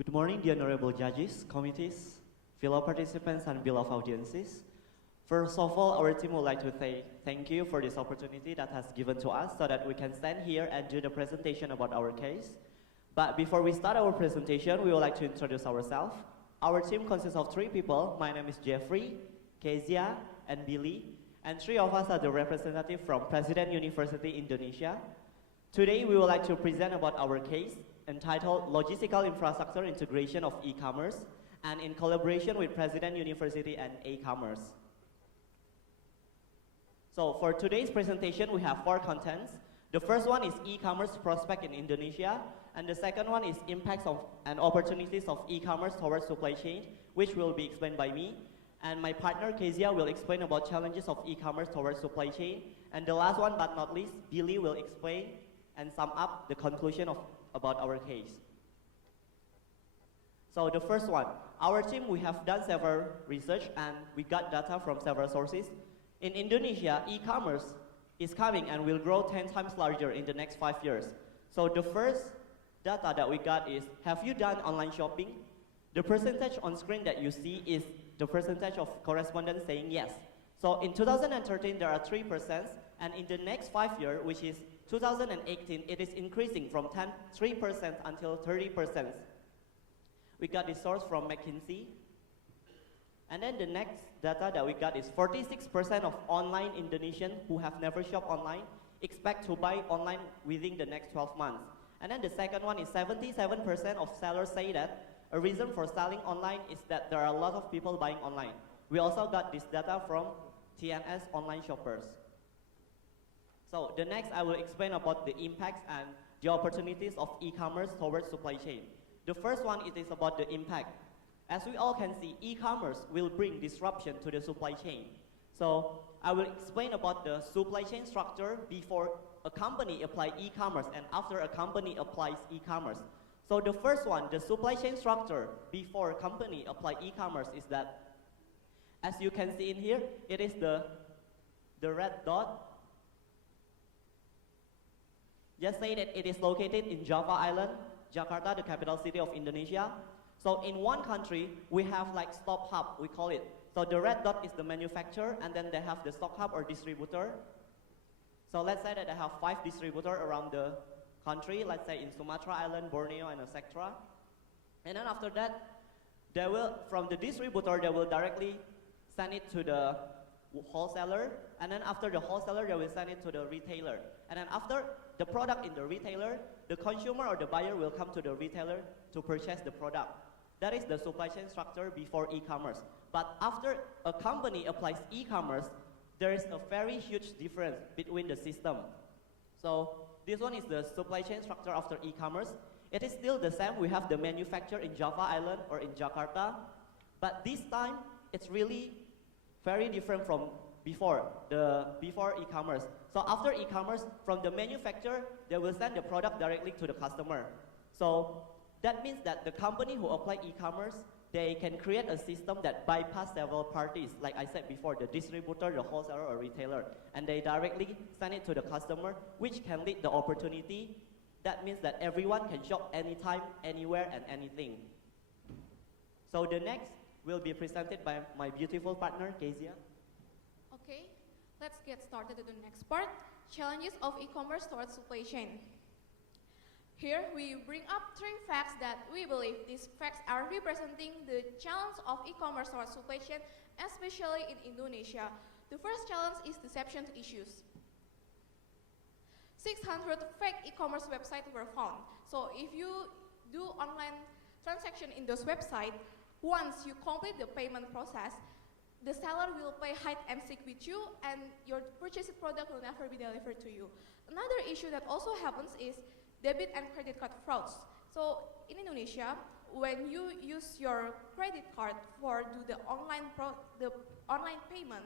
Good morning, the honorable judges, committees, fellow participants, and beloved audiences. First of all, our team would like to say thank you for this opportunity that has given to us so that we can stand here and do the presentation about our case. But before we start our presentation, we would like to introduce ourselves. Our team consists of 3 people. My name is Jeffrey, Kezia, and Billy, and 3 of us are the representatives from President University, Indonesia. Today, we would like to present about our case entitled Logistical Infrastructure Integration of E-Commerce, and in collaboration with President University and A-Commerce. So for today's presentation, we have 4 contents. The first one is e-commerce prospect in Indonesia, and the second one is impacts of and opportunities of e-commerce towards supply chain, which will be explained by me. And my partner, Kezia, will explain about challenges of e-commerce towards supply chain. And the last one, but not least, Billy will explain and sum up the conclusion about our case. So the first one, our team, we have done several research and we got data from several sources. In Indonesia, e-commerce is coming and will grow 10 times larger in the next 5 years. So the first data that we got is, have you done online shopping? The percentage on screen that you see is the percentage of correspondents saying yes. So in 2013, there are 3%, and in the next 5 years, which is 2018, it is increasing from 3% until 30%. We got this source from McKinsey. And then the next data that we got is 46% of online Indonesians who have never shopped online expect to buy online within the next 12 months. And then the second one is 77% of sellers say that a reason for selling online is that there are a lot of people buying online. We also got this data from TNS online shoppers. So the next, I will explain about the impacts and the opportunities of e-commerce towards supply chain. The first one, it is about the impact. As we all can see, e-commerce will bring disruption to the supply chain. So I will explain about the supply chain structure before a company applies e-commerce and after a company applies e-commerce. So the first one, the supply chain structure before a company applies e-commerce is that, as you can see in here, it is the red dot. Just say that it is located in Java Island, Jakarta, the capital city of Indonesia. So in one country, we have like stock hub, we call it. So the red dot is the manufacturer, and then they have the stock hub or distributor. So let's say that they have 5 distributors around the country, let's say in Sumatra Island, Borneo, and etc. And then after that, they will, from the distributor, they will directly send it to the wholesaler, and then after the wholesaler, they will send it to the retailer. And then after the product in the retailer, the consumer or the buyer will come to the retailer to purchase the product. That is the supply chain structure before e-commerce. But after a company applies e-commerce, there is a very huge difference between the system. So this one is the supply chain structure after e-commerce. It is still the same. We have the manufacturer in Java Island or in Jakarta, but this time it's really very different from before e-commerce. So after e-commerce, from the manufacturer, they will send the product directly to the customer. So that means that the company who apply e-commerce, they can create a system that bypass several parties, like I said before, the distributor, the wholesaler, or retailer, and they directly send it to the customer, which can lead the opportunity. That means that everyone can shop anytime, anywhere, and anything. So the next will be presented by my beautiful partner, Kezia. Okay, let's get started to the next part, challenges of e-commerce towards supply chain. Here we bring up 3 facts that we believe these facts are representing the challenge of e-commerce towards supply chain, especially in Indonesia. The first challenge is deception issues. 600 fake e-commerce websites were found. So if you do online transaction in those websites, once you complete the payment process, the seller will play hide and seek with you, and your purchased product will never be delivered to you. Another issue that also happens is debit and credit card frauds. So in Indonesia, when you use your credit card for do the online payment,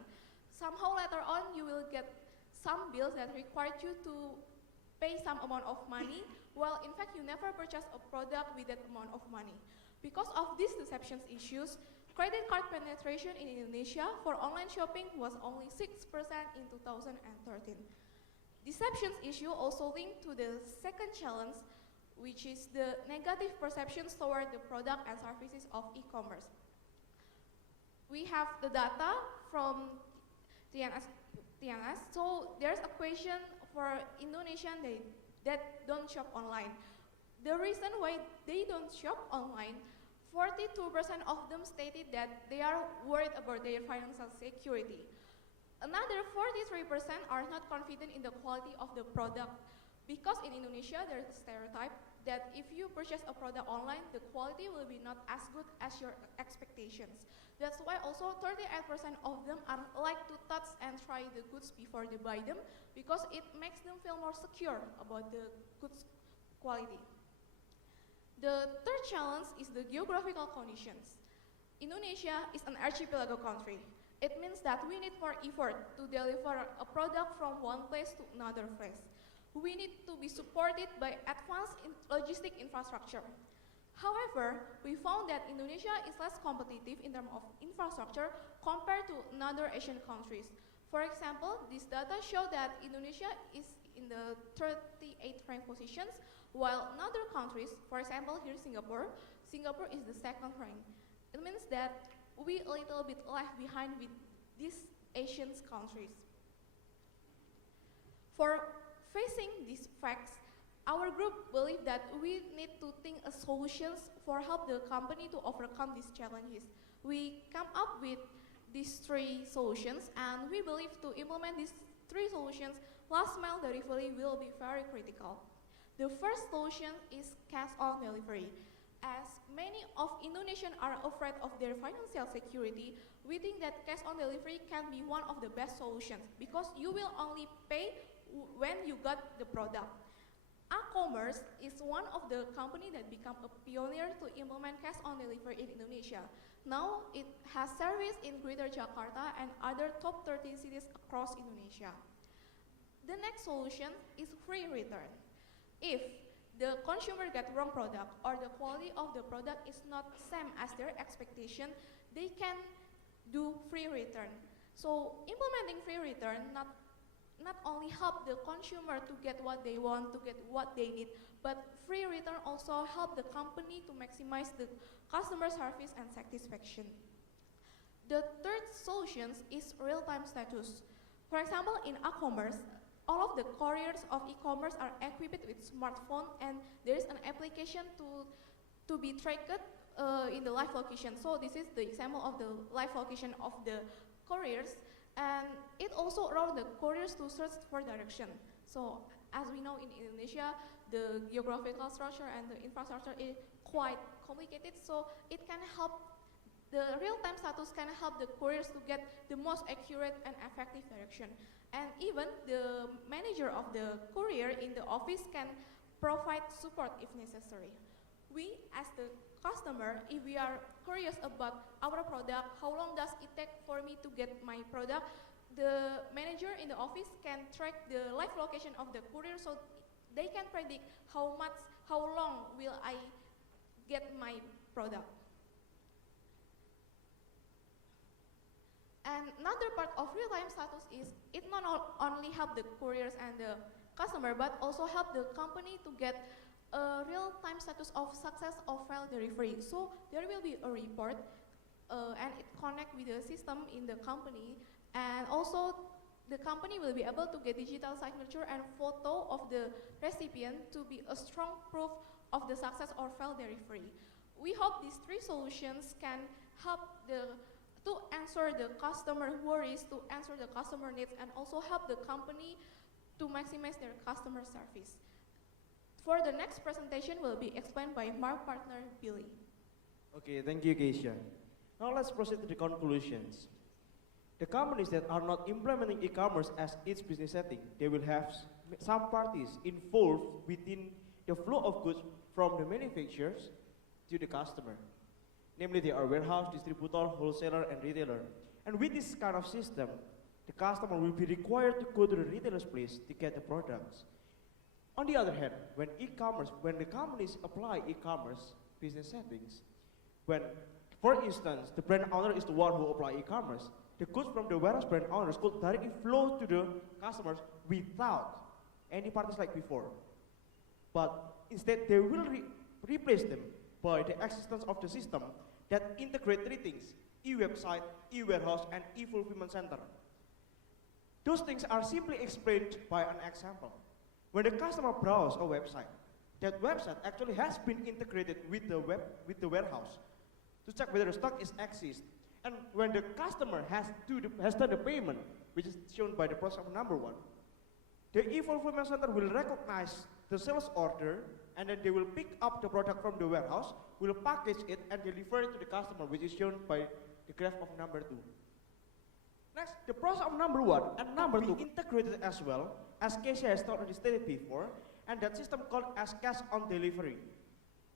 somehow later on you will get some bills that require you to pay some amount of money, while in fact you never purchase a product with that amount of money. Because of these deception issues, credit card penetration in Indonesia for online shopping was only 6% in 2013. Deceptions issue also linked to the second challenge, which is the negative perceptions toward the product and services of e-commerce. We have the data from TNS. So there's a question for Indonesian that don't shop online. The reason why they don't shop online, 42% of them stated that they are worried about their financial security. Another 43% are not confident in the quality of the product, because in Indonesia there's a stereotype that if you purchase a product online, the quality will be not as good as your expectations. That's why also 38% of them are like to touch and try the goods before they buy them, because it makes them feel more secure about the goods quality. The third challenge is the geographical conditions. Indonesia is an archipelago country. It means that we need more effort to deliver a product from one place to another place. We need to be supported by advanced logistic infrastructure. However, we found that Indonesia is less competitive in terms of infrastructure compared to other Asian countries. For example, this data show that Indonesia is in the 38th rank positions, while other countries, for example here Singapore is the second rank. It means that we a little bit left behind with these Asian countries. For facing these facts, our group believe that we need to think of solutions for help the company to overcome these challenges. We come up with these three solutions, and we believe to implement these three solutions, last mile delivery will be very critical. The first solution is cash on delivery. As many of Indonesians are afraid of their financial security, we think that cash on delivery can be one of the best solutions, because you will only pay when you got the product. APSCMC is one of the companies that become a pioneer to implement cash on delivery in Indonesia. Now it has service in Greater Jakarta and other top 13 cities across Indonesia. The next solution is free return. If the consumer get wrong product or the quality of the product is not same as their expectation, they can do free return. So implementing free return not only help the consumer to get what they want, to get what they need, but free return also help the company to maximize the customer service and satisfaction. The third solution is real-time status. For example, in APSCMC, all of the couriers of e-commerce are equipped with smartphone, and there is an application to be tracked in the live location. So this is the example of the live location of the couriers, and it also allows the couriers to search for direction. So as we know in Indonesia, the geographical structure and the infrastructure is quite complicated, so it can help, the real-time status can help the couriers to get the most accurate and effective direction. And even the manager of the courier in the office can provide support if necessary. We, as the customer, if we are curious about our product, how long does it take for me to get my product, the manager in the office can track the live location of the courier, so they can predict how long will I get my product. And another part of real-time status is it not only help the couriers and the customer, but also help the company to get a real-time status of success of failed delivery. So there will be a report, and it connect with the system in the company, and also the company will be able to get digital signature and photo of the recipient to be a strong proof of the success or failed delivery. We hope these three solutions can help to answer the customer worries, to answer the customer needs, and also help the company to maximize their customer service. For the next presentation will be explained by my partner, Billy. Okay, thank you, Keisha. Now let's proceed to the conclusions. The companies that are not implementing e-commerce as its business setting, they will have some parties involved within the flow of goods from the manufacturers to the customer. Namely, they are warehouse, distributor, wholesaler, and retailer. And with this kind of system, the customer will be required to go to the retailer's place to get the products. On the other hand, when the companies apply e-commerce business settings, when, for instance, the brand owner is the one who apply e-commerce, the goods from the warehouse brand owners could directly flow to the customers without any parties like before. But instead they will replace them by the existence of the system that integrate three things: e-website, e-warehouse, and e-fulfillment center. Those things are simply explained by an example. When the customer browses a website, that website actually has been integrated with the warehouse to check whether the stock is exists. And when the customer has done the payment, which is shown by the process of number 1, the e-fulfillment center will recognize the sales order, and then they will pick up the product from the warehouse, will package it, and deliver it to the customer, which is shown by the graph of number 2. Next, the process of number 1 and number 2 integrated as well, as Keisha has already stated before, and that system called as cash on delivery.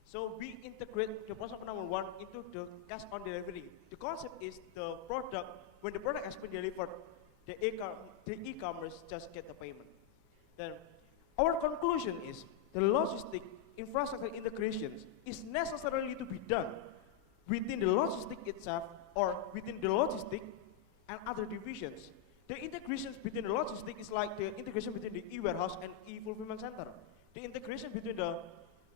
So we integrate the process of number 1 into the cash on delivery. The concept is the product, when the product has been delivered, the e-commerce just get the payment. Then our conclusion is the logistic infrastructure integrations is necessarily to be done within the logistic itself or within the logistic and other divisions. The integrations between the logistic is like the integration between the e-warehouse and e-fulfillment center. The integration between the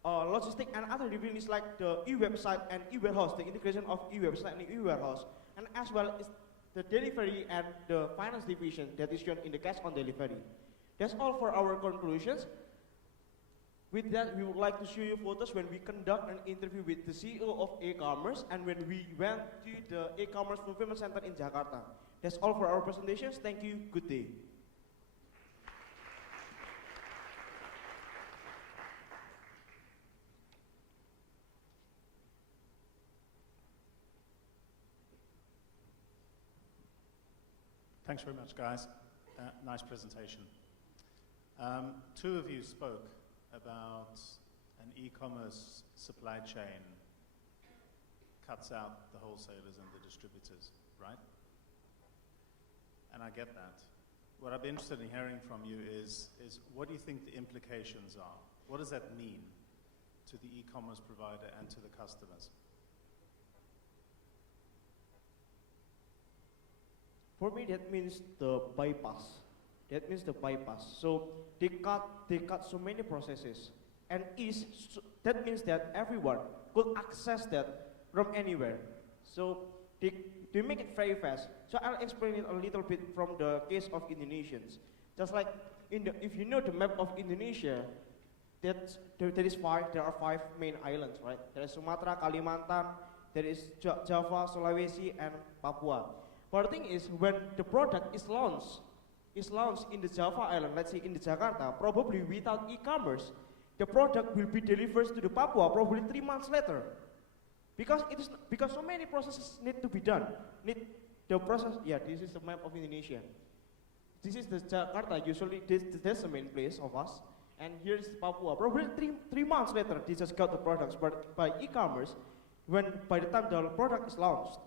logistic and other divisions is like the e-website and e-warehouse, the integration of e-website and e-warehouse, and as well as the delivery and the finance division that is shown in the cash on delivery. That's all for our conclusions. With that, we would like to show you photos when we conduct an interview with the CEO of e-commerce and when we went to the e-commerce fulfillment center in Jakarta. That's all for our presentations. Thank you. Good day. Thanks very much, guys. Nice presentation. Two of you spoke about an e-commerce supply chain cuts out the wholesalers and the distributors, right? And I get that. What I'd be interested in hearing from you is what do you think the implications are? What does that mean to the e-commerce provider and to the customers? For me, that means the bypass. That means the bypass. So they cut so many processes, and that means that everyone could access that from anywhere. So they make it very fast. So I'll explain it a little bit from the case of Indonesians. Just like if you know the map of Indonesia, there are 5 main islands, right? There is Sumatra, Kalimantan, there is Java, Sulawesi, and Papua. But the thing is, when the product is launched in the Java Island, let's say in the Jakarta, probably without e-commerce, the product will be delivered to the Papua probably 3 months later. Because so many processes need to be done. This is the map of Indonesia. This is the Jakarta, usually that's the main place of us. And here's Papua. Probably three months later, they just got the products. But by e-commerce, by the time the product is launched,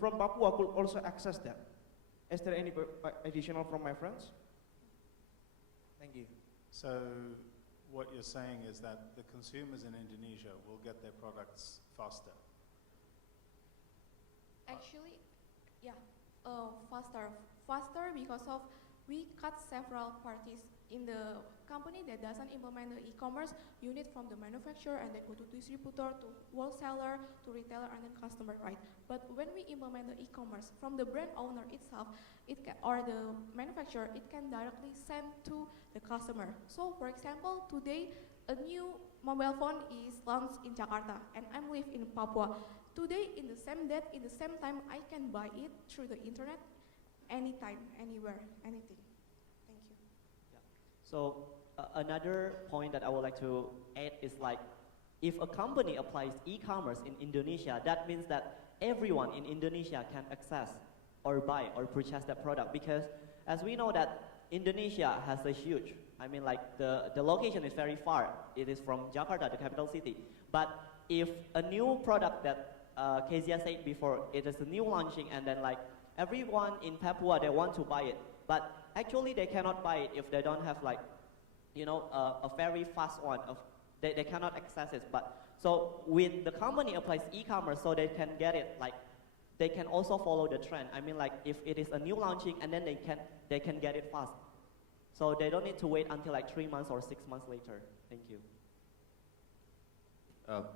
from Papua could also access that. Is there any additional from my friends? Thank you. So what you're saying is that the consumers in Indonesia will get their products faster? Actually, yeah, faster because of we cut several parties in the company that doesn't implement the e-commerce unit from the manufacturer and then go to distributor, to wholesaler, to retailer, and then customer, right? But when we implement the e-commerce from the brand owner itself, or the manufacturer, it can directly send to the customer. So, for example, today a new mobile phone is launched in Jakarta, and I live in Papua. Today, in the same date, in the same time, I can buy it through the internet, anytime, anywhere, anything. Thank you. Yeah. So another point that I would like to add is like, if a company applies e-commerce in Indonesia, that means that everyone in Indonesia can access or buy or purchase that product, because as we know that Indonesia has a huge, I mean like the location is very far. It is from Jakarta, the capital city. But if a new product that Kezia said before, it is a new launching, and then like everyone in Papua, they want to buy it, but actually they cannot buy it if they don't have like, you know, a very fast one. They cannot access it. But so when the company applies e-commerce, so they can get it, like they can also follow the trend. I mean like if it is a new launching, and then they can get it fast. So they don't need to wait until like 3 months or 6 months later. Thank you.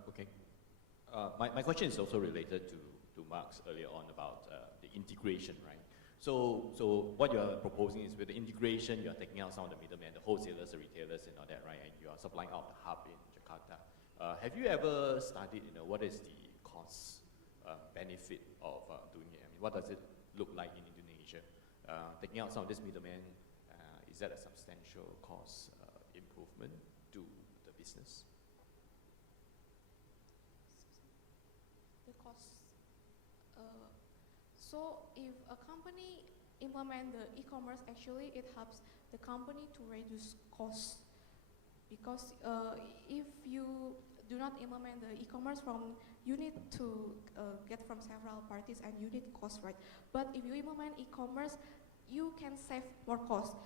Okay. My question is also related to Mark's earlier on about the integration, right? So what you're proposing is with the integration, you're taking out some of the middlemen, the wholesalers, the retailers and all that, right? And you are supplying out the hub in Jakarta. Have you ever studied, what is the cost benefit of doing it? I mean, what does it look like in Indonesia? Taking out some of this middlemen, is that a substantial cost improvement to the business? The cost. So if a company implement the e-commerce, actually it helps the company to reduce costs. Because if you do not implement the e-commerce you need to get from several parties and you need cost, right? But if you implement e-commerce, you can save more cost.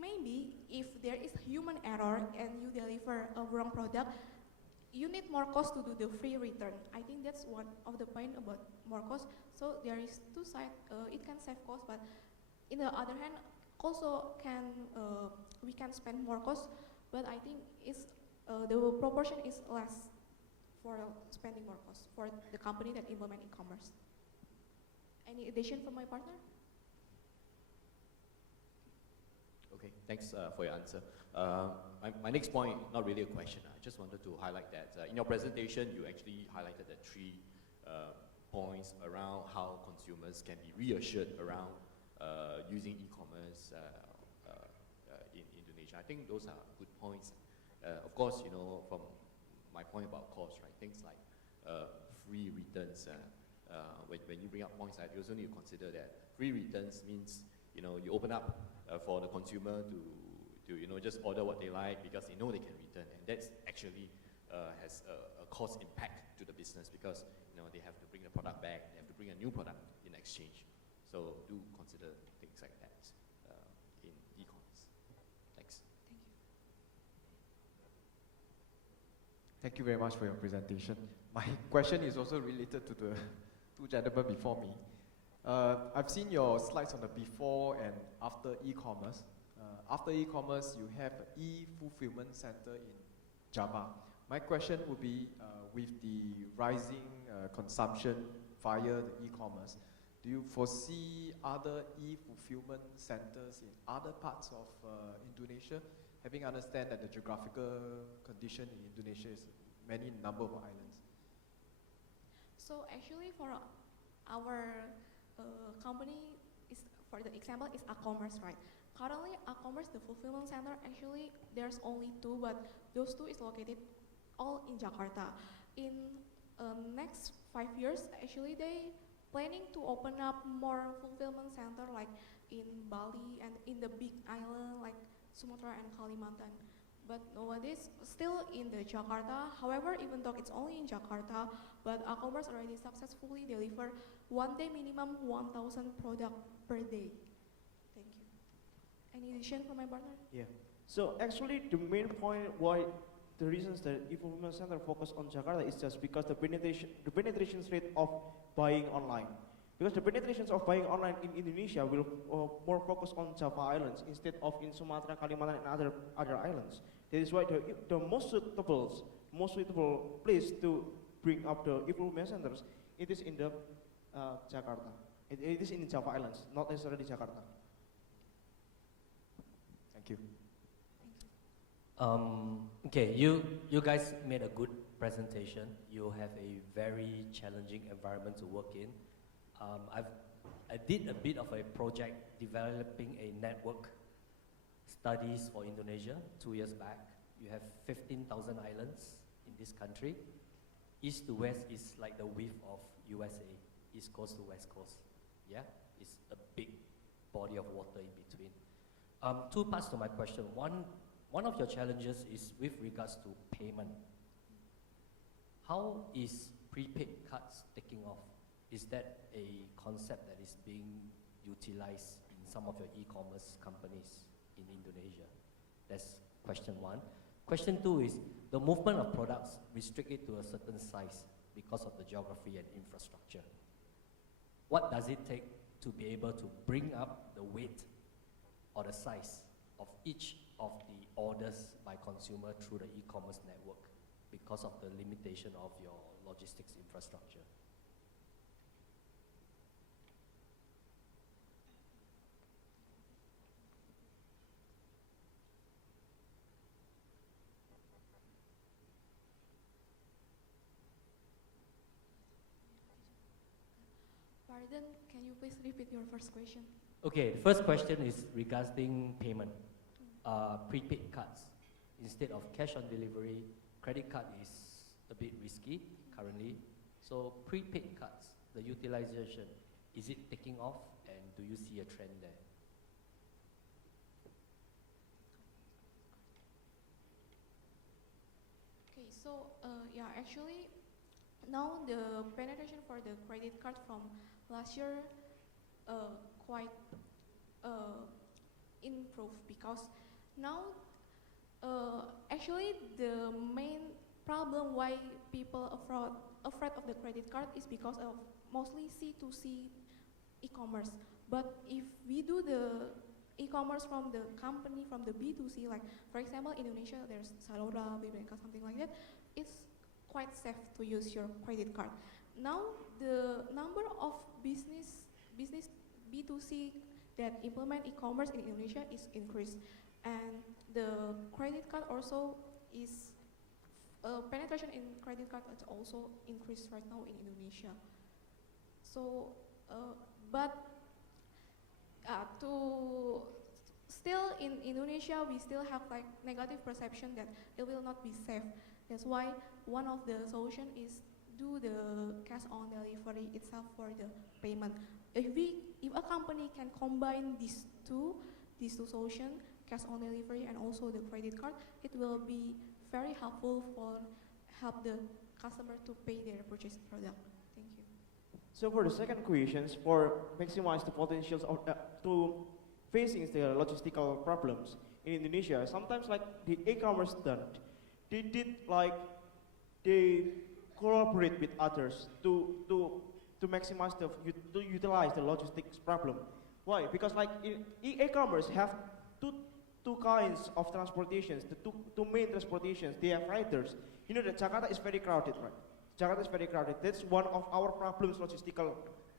Maybe if there is human error and you deliver a wrong product, you need more cost to do the free return. I think that's one of the point about more cost. So there is two sides. It can save cost, but in the other hand, also we can spend more cost. But I think the proportion is less for spending more cost for the company that implement e-commerce. Any addition from my partner? Okay, thanks for your answer. My next point, not really a question. I just wanted to highlight that in your presentation, you actually highlighted the 3 points around how consumers can be reassured around using e-commerce in Indonesia. I think those are good points. Of course, from my point about cost, right? Things like free returns. When you bring up points, you also need to consider that free returns means you open up for the consumer to just order what they like because they know they can return, and that's actually has a cost impact to the business because they have to bring the product back, they have to bring a new product in exchange. So do consider things like that in e-commerce. Thanks. Thank you very much for your presentation. My question is also related to the 2 gentlemen before me. I've seen your slides on the before and after e-commerce. After e-commerce, you have an e-fulfillment center in Java. My question would be, with the rising consumption via the e-commerce, do you foresee other e-fulfillment centers in other parts of Indonesia? Having understand that the geographical condition in Indonesia is many number of islands. So actually for our company, for the example, is APSCMC, right? Currently, APSCMC, the fulfillment center, actually there's only 2, but those 2 is located all in Jakarta. In next 5 years, actually they planning to open up more fulfillment center like in Bali and in the big island like Sumatra and Kalimantan. But nowadays, still in the Jakarta. However, even though it's only in Jakarta, but APSCMC already successfully deliver 1 day minimum 1,000 product per day. Thank you. Any addition from my partner? Yeah. So actually, the main point why the reasons that e-fulfillment center focus on Jakarta is just because the penetration rate of buying online. Because the penetrations of buying online in Indonesia will more focus on Java Islands instead of in Sumatra, Kalimantan, and other islands. That is why the most suitable place to bring up the e-fulfillment centers, it is in the Jakarta. It is in Java Islands, not necessarily Jakarta. Thank you. Okay, you guys made a good presentation. You have a very challenging environment to work in. I did a bit of a project developing a network studies for Indonesia 2 years back. You have 15,000 islands in this country. East to west is like the width of USA, east coast to west coast. Yeah, it's a big body of water in between. 2 parts to my question. One of your challenges is with regards to payment. How is prepaid cards taking off? Is that a concept that is being utilized in some of your e-commerce companies in Indonesia? That's question 1. Question 2 is the movement of products restricted to a certain size because of the geography and infrastructure. What does it take to be able to bring up the weight or the size of each of the orders by consumer through the e-commerce network because of the limitation of your logistics infrastructure? Pardon, can you please repeat your first question? Okay, the first question is regarding payment. Prepaid cards. Instead of cash on delivery, credit card is a bit risky currently. So prepaid cards, the utilization, is it taking off, and do you see a trend there? Okay, so yeah, actually, now the penetration for the credit card from last year quite improved, because now actually the main problem why people afraid of the credit card is because of mostly C2C e-commerce. But if we do the e-commerce from the company, from the B2C, like for example Indonesia, there's Salora, Biblioteca, something like that, it's quite safe to use your credit card. Now the number of business B2C that implement e-commerce in Indonesia is increased, and the credit card also is penetration in credit card is also increased right now in Indonesia. So, but to still in Indonesia, we still have like negative perception that it will not be safe. That's why one of the solution is do the cash on delivery itself for the payment. If a company can combine these two solutions, cash on delivery and also the credit card, it will be very helpful for help the customer to pay their purchased product. Thank you. So for the second question, for maximize the potentials of to facing the logistical problems in Indonesia, sometimes like the e-commerce done, they did like they cooperate with others to maximize to utilize the logistics problem. Why? Because like e-commerce have two kinds of transportations, the two main transportations. They have riders. You know that Jakarta is very crowded, right? Jakarta is very crowded. That's one of our problems, logistical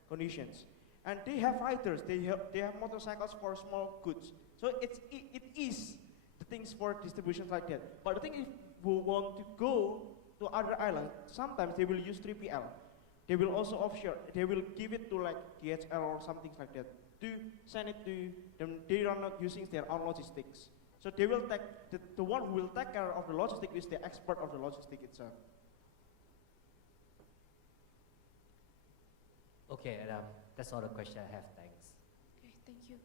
conditions. And they have riders. They have motorcycles for small goods. So it is the things for distributions like that. But the thing is, we want to go to other islands. Sometimes they will use 3PL. They will also offshore. They will give it to like DHL or something like that to send it to them. They are not using their own logistics. So they will take the one who will take care of the logistics is the expert of the logistics itself. Okay, Adam, that's all the question I have. Thanks. Okay, thank you.